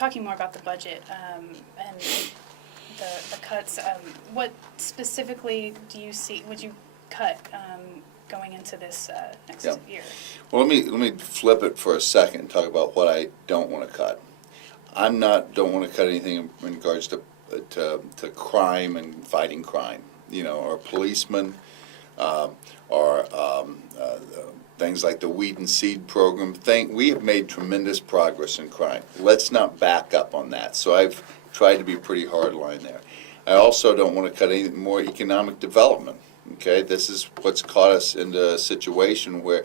talking more about the budget and the cuts, what specifically do you see, would you cut going into this next year? Well, let me flip it for a second and talk about what I don't want to cut. Don't want to cut anything in regards to crime and fighting crime. You know, our policemen, our things like the weed and seed program. We have made tremendous progress in crime. Let's not back up on that. So I've tried to be pretty hardline there. I also don't want to cut any more economic development. Okay, this is what's caught us into a situation where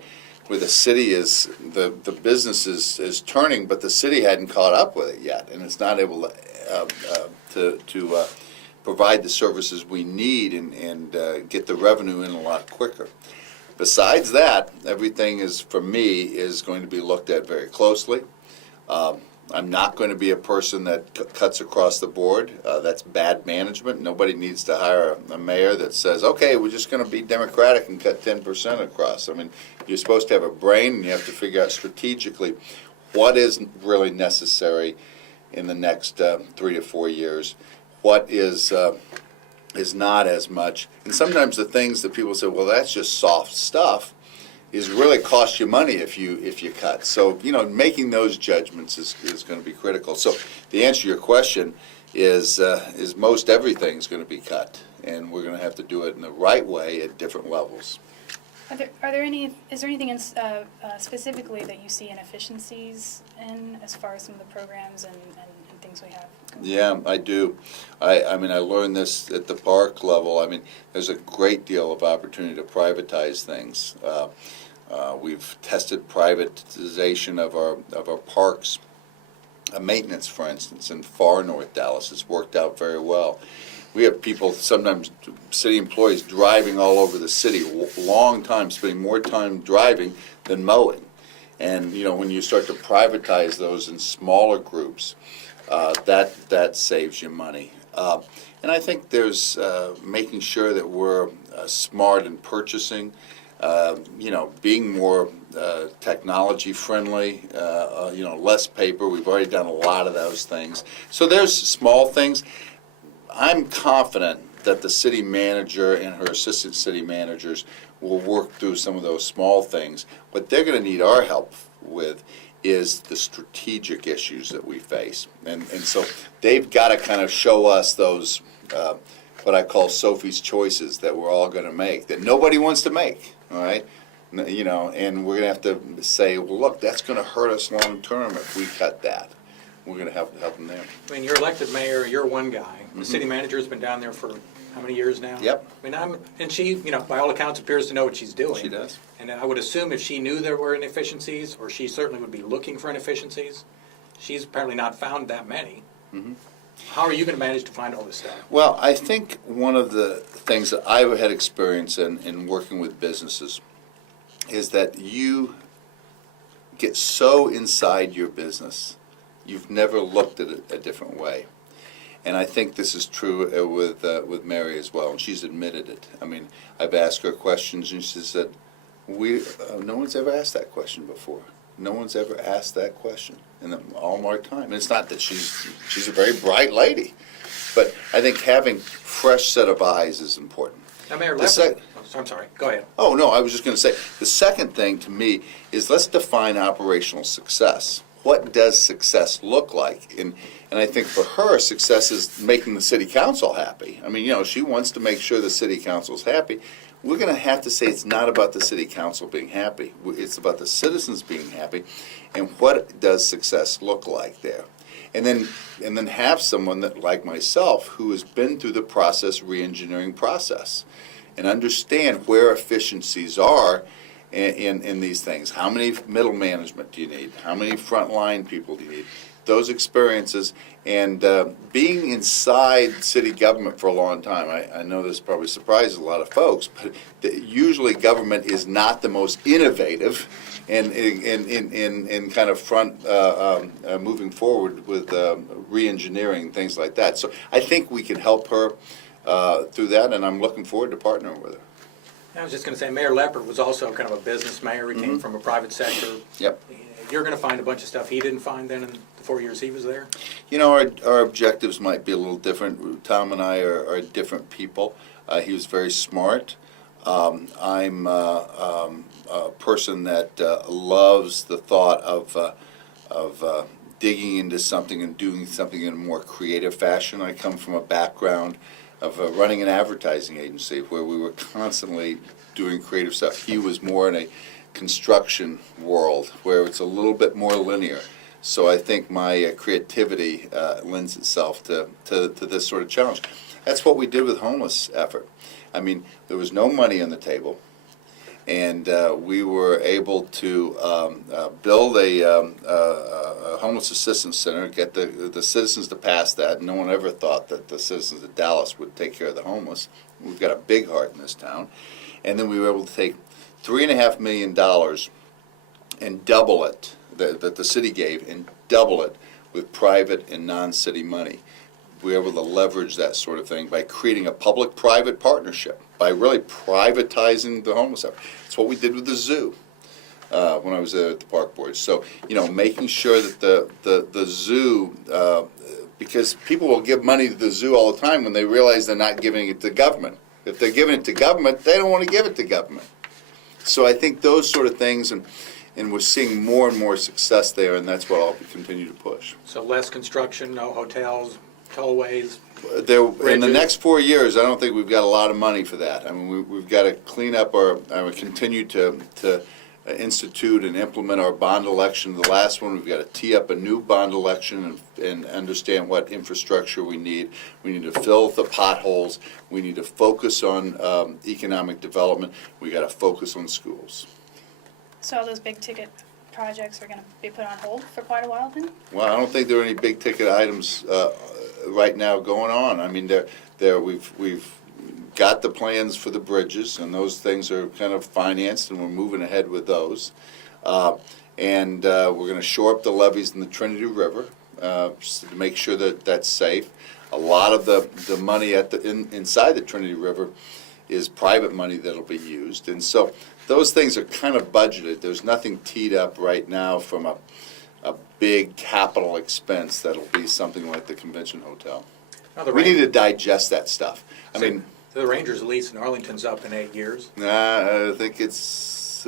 the city is the business is turning, but the city hadn't caught up with it yet, and it's not able to provide the services we need and get the revenue in a lot quicker. Besides that, everything for me is going to be looked at very closely. I'm not going to be a person that cuts across the board. That's bad management. Nobody needs to hire a mayor that says, okay, we're just going to be democratic and cut 10% across. I mean, you're supposed to have a brain, and you have to figure out strategically what is really necessary in the next 3 to 4 years, what is not as much. And sometimes the things that people say, well, that's just soft stuff, is really cost you money if you cut. So, you know, making those judgments is going to be critical. So the answer to your question is most everything's going to be cut, and we're going to have to do it in the right way at different levels. Is there anything specifically that you see inefficiencies in as far as some of the programs and things we have? Yeah, I do. I mean, I learned this at the park level. I mean, there's a great deal of opportunity to privatize things. We've tested privatization of our parks, maintenance, for instance, in far north Dallas. It's worked out very well. We have people, sometimes city employees, driving all over the city, long time, spending more time driving than mowing. And, you know, when you start to privatize those in smaller groups, that saves you money. And I think there's making sure that we're smart in purchasing, you know, being more technology friendly, you know, less paper. We've already done a lot of those things. So there's small things. I'm confident that the city manager and her assistant city managers will work through some of those small things. What they're going to need our help with is the strategic issues that we face. And so they've got to kind of show us those, what I call Sophie's choices that we're all going to make, that nobody wants to make, all right? You know, and we're going to have to say, well, look, that's going to hurt us long term if we cut that. We're going to have to help them there. I mean, you're elected mayor, you're one guy. The city manager's been down there for how many years now? Yep. I mean, and she, you know, by all accounts, appears to know what she's doing. She does. And I would assume if she knew there were inefficiencies, or she certainly would be looking for inefficiencies, she's apparently not found that many. Mm-hmm. How are you going to manage to find all this stuff? Well, I think one of the things that I've had experience in working with businesses is that you get so inside your business, you've never looked at it a different way. And I think this is true with Mary as well, and she's admitted it. I mean, I've asked her questions, and she said, no one's ever asked that question before. No one's ever asked that question in all my time. And it's not that she's a very bright lady, but I think having fresh set of eyes is important. Now, Mayor Leppert, I'm sorry, go ahead. Oh, no, I was just going to say, the second thing to me is let's define operational success. What does success look like? And I think for her, success is making the city council happy. I mean, you know, she wants to make sure the city council's happy. We're going to have to say it's not about the city council being happy. It's about the citizens being happy. And what does success look like there? And then have someone that, like myself, who has been through the re-engineering process, and understand where efficiencies are in these things. How many middle management do you need? How many frontline people do you need? Those experiences, and being inside city government for a long time, I know this probably surprises a lot of folks, but usually government is not the most innovative and in kind of front moving forward with re-engineering, things like that. So I think we can help her through that, and I'm looking forward to partnering with her. I was just going to say, Mayor Leppert was also kind of a business mayor. He came from a private sector. Yep. You're going to find a bunch of stuff he didn't find then in the 4 years he was there? You know, our objectives might be a little different. Tom and I are different people. He was very smart. I'm a person that loves the thought of digging into something and doing something in a more creative fashion. I come from a background of running an advertising agency where we were constantly doing creative stuff. He was more in a construction world where it's a little bit more linear. So I think my creativity lends itself to this sort of challenge. That's what we did with homeless effort. I mean, there was no money on the table, and we were able to build a homeless assistance center, get the citizens to pass that. No one ever thought that the citizens of Dallas would take care of the homeless. We've got a big heart in this town. And then we were able to take $3.5 million and double it, that the city gave, and double it with private and non-city money. We were able to leverage that sort of thing by creating a public-private partnership, by really privatizing the homeless effort. That's what we did with the zoo when I was there at the park board. So, you know, making sure that the zoo, because people will give money to the zoo all the time when they realize they're not giving it to government. If they're giving it to government, they don't want to give it to government. So I think those sort of things, and we're seeing more and more success there, and that's what I'll continue to push. So less construction, no hotels, tollways. In the next 4 years, I don't think we've got a lot of money for that. I mean, we've got to clean up continue to institute and implement our bond election. The last one, we've got to tee up a new bond election and understand what infrastructure we need. We need to fill the potholes. We need to focus on economic development. We got to focus on schools. So all those big ticket projects are going to be put on hold for quite a while then? Well, I don't think there are any big ticket items right now going on. I mean, we've got the plans for the bridges, and those things are kind of financed, and we're moving ahead with those. And we're going to shore up the levees in the Trinity River just to make sure that that's safe. A lot of the money inside the Trinity River is private money that'll be used, and so those things are kind of budgeted. There's nothing teed up right now from a big capital expense that'll be something like the convention hotel. We need to digest that stuff. I mean, the Rangers lease in Arlington's up in 8 years. I think it's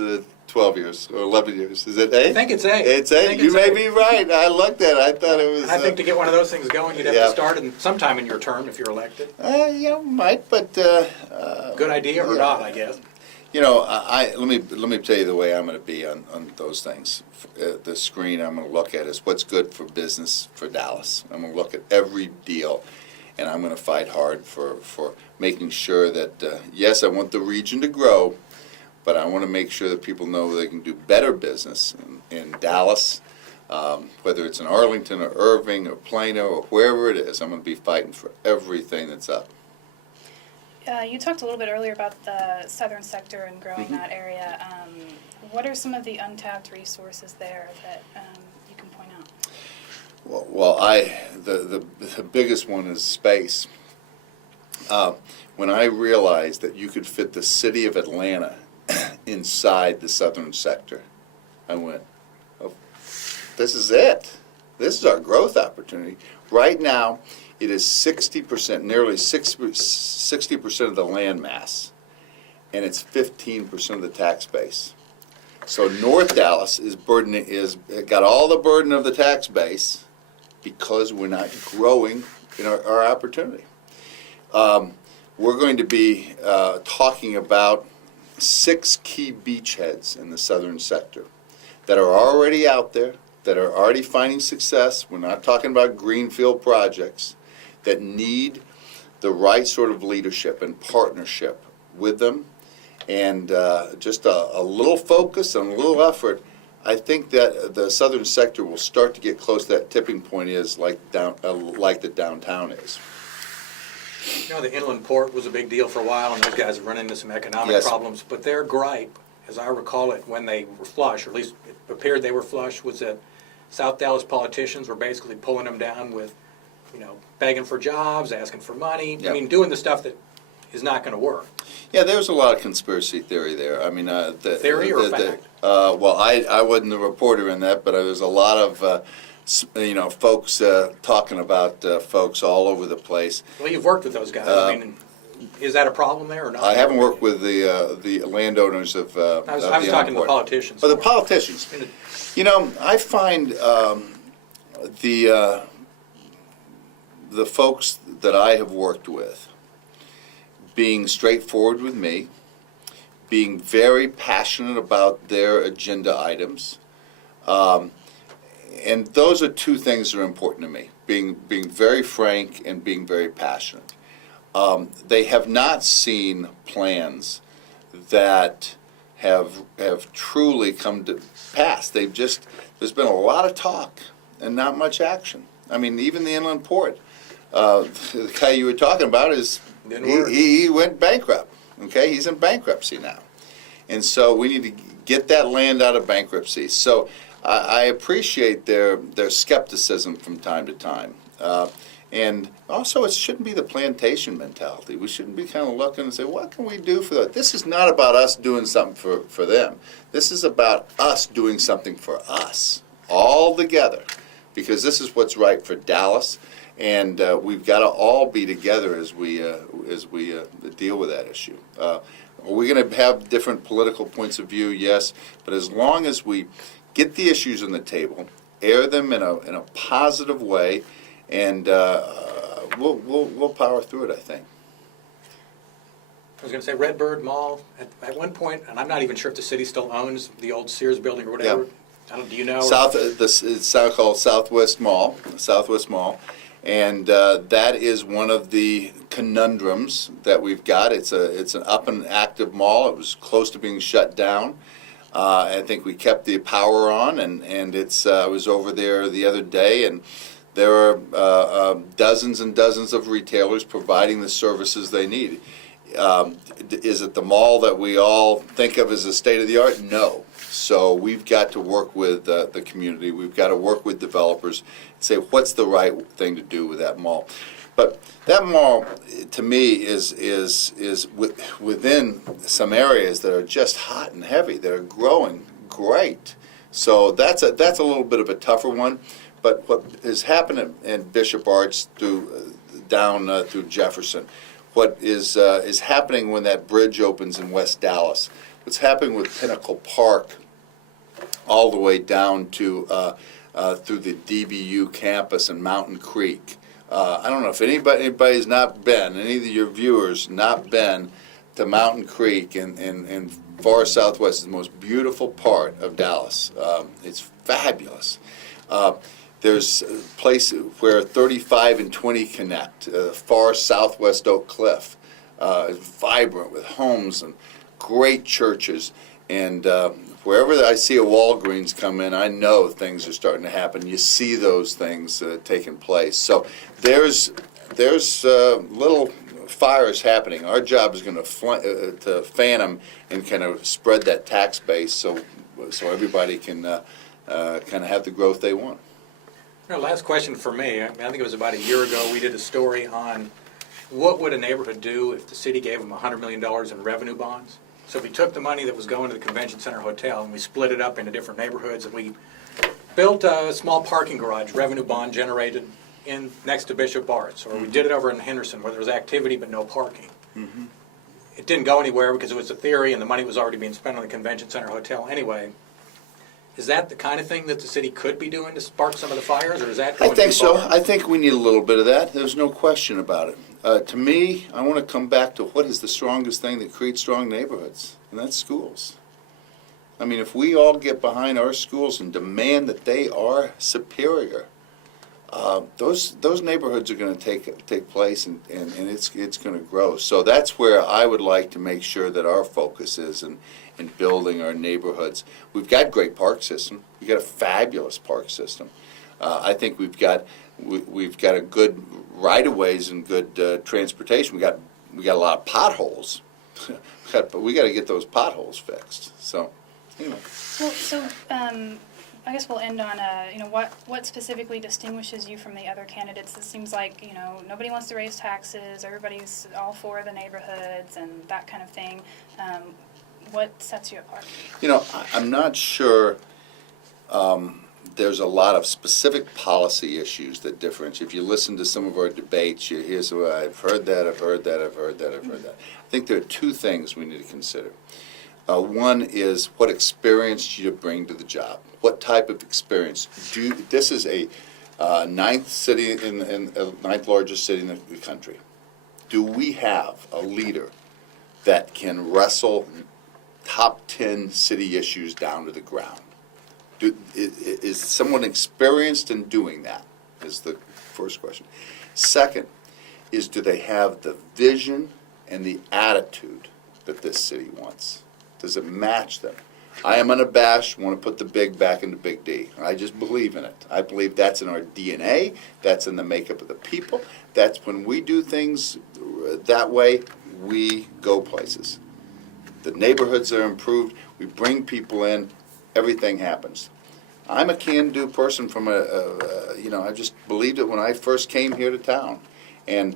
12 years or 11 years. Is it 8? I think it's 8. It's 8. You may be right. I looked at it. I thought it was. And I think to get one of those things going, you'd have to start sometime in your term if you're elected. Might, but good idea or not, I guess. You know, let me tell you the way I'm going to be on those things. The screen I'm going to look at is what's good for business for Dallas. I'm going to look at every deal, and I'm going to fight hard for making sure that, yes, I want the region to grow, but I want to make sure that people know they can do better business in Dallas, whether it's in Arlington or Irving or Plano or wherever it is. I'm going to be fighting for everything that's up. You talked a little bit earlier about the southern sector and growing that area. What are some of the untapped resources there that you can point out? Well, the biggest one is space. When I realized that you could fit the city of Atlanta inside the southern sector, I went, oh, this is it. This is our growth opportunity. Right now, it is 60%, nearly 60% of the land mass, and it's 15% of the tax base. So North Dallas is got all the burden of the tax base because we're not growing in our opportunity. We're going to be talking about 6 key beachheads in the southern sector that are already out there, that are already finding success. We're not talking about greenfield projects that need the right sort of leadership and partnership with them, and just a little focus and a little effort. I think that the southern sector will start to get close to that tipping point is like the downtown is. You know, the inland port was a big deal for a while, and those guys have run into some economic problems. But their gripe, as I recall it, when they were flush, or at least it appeared they were flush, was that South Dallas politicians were basically pulling them down with, begging for jobs, asking for money. Yep. I mean, doing the stuff that is not going to work. Yeah, there was a lot of conspiracy theory there. I mean, Theory or fact? Well, I wasn't the reporter in that, but there was a lot of folks talking about folks all over the place. Well, you've worked with those guys. I mean, is that a problem there or not? I haven't worked with the landowners of. I was talking to the politicians. But the politicians, I find the folks that I have worked with being straightforward with me, being very passionate about their agenda items. And those are two things that are important to me, being very frank and being very passionate. They have not seen plans that have truly come to pass. There's been a lot of talk and not much action. I mean, even the inland port, the guy you were talking about he went bankrupt. Okay, he's in bankruptcy now. And so we need to get that land out of bankruptcy. So I appreciate their skepticism from time to time. And also, it shouldn't be the plantation mentality. We shouldn't be kind of looking and say, what can we do for that? This is not about us doing something for them. This is about us doing something for us, all together, because this is what's right for Dallas. And we've got to all be together as we deal with that issue. Are we going to have different political points of view? Yes, but as long as we get the issues on the table, air them in a positive way, and we'll power through it, I think. I was going to say Redbird Mall at one point, and I'm not even sure if the city still owns the old Sears building or whatever. Yeah. Do you know? It's called Southwest Mall. And that is one of the conundrums that we've got. It's an up and active mall. It was close to being shut down. I think we kept the power on, and I was over there the other day, and there are dozens and dozens of retailers providing the services they need. Is it the mall that we all think of as a state of the art? No. So we've got to work with the community. We've got to work with developers and say what's the right thing to do with that mall. But that mall, to me, is within some areas that are just hot and heavy, that are growing great. So that's a little bit of a tougher one. But what is happening in Bishop Arts down through Jefferson, what is happening when that bridge opens in West Dallas, what's happening with Pinnacle Park all the way down to through the DBU campus and Mountain Creek. I don't know if anybody's not been, any of your viewers not been to Mountain Creek in far southwest, is the most beautiful part of Dallas. It's fabulous. There's a place where 35 and 20 connect, far southwest Oak Cliff. It's vibrant with homes and great churches. And wherever I see a Walgreens come in, I know things are starting to happen. You see those things taking place. So there's little fires happening. Our job is going to fan them and kind of spread that tax base so everybody can kind of have the growth they want. Last question for me. I think it was about a year ago we did a story on what would a neighborhood do if the city gave them $100 million in revenue bonds. So if we took the money that was going to the Convention Center Hotel and we split it up into different neighborhoods and we built a small parking garage, revenue bond generated next to Bishop Arts, or we did it over in Henderson where there was activity but no parking. Mm-hmm. It didn't go anywhere because it was a theory and the money was already being spent on the Convention Center Hotel anyway. Is that the kind of thing that the city could be doing to spark some of the fires, or is that going I think too far? so. I think we need a little bit of that. There's no question about it. To me, I want to come back to what is the strongest thing that creates strong neighborhoods, and that's schools. I mean, if we all get behind our schools and demand that they are superior, those neighborhoods are going to take place, and it's going to grow. So that's where I would like to make sure that our focus is in building our neighborhoods. We've got great park system. We've got a fabulous park system. I think we've got a good right-of-ways and good transportation. We got a lot of potholes. We got to get those potholes fixed. So anyway. Well, so I guess we'll end on, what specifically distinguishes you from the other candidates? It seems like, nobody wants to raise taxes, everybody's all for the neighborhoods and that kind of thing. What sets you apart? I'm not sure there's a lot of specific policy issues that differentiate. If you listen to some of our debates, you hear, so I've heard that, I've heard that, I've heard that, I've heard that. I think there are two things we need to consider. One is what experience do you bring to the job? What type of experience? This is a ninth largest city in the country. Do we have a leader that can wrestle top 10 city issues down to the ground? Is someone experienced in doing that? Is the first question. Second is, do they have the vision and the attitude that this city wants? Does it match them? I am unabashed, want to put the big back into Big D. I just believe in it. I believe that's in our DNA, that's in the makeup of the people. That's when we do things that way, we go places. The neighborhoods are improved, we bring people in, everything happens. I'm a can-do person from I just believed it when I first came here to town. And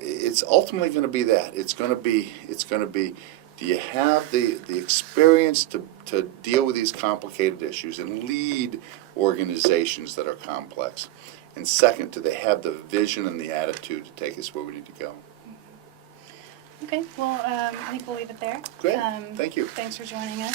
it's ultimately going to be that. It's going to be, do you have the experience to deal with these complicated issues and lead organizations that are complex? And second, do they have the vision and the attitude to take us where we need to go? Okay, well, I think we'll leave it there. Great, thank you. Thanks for joining us.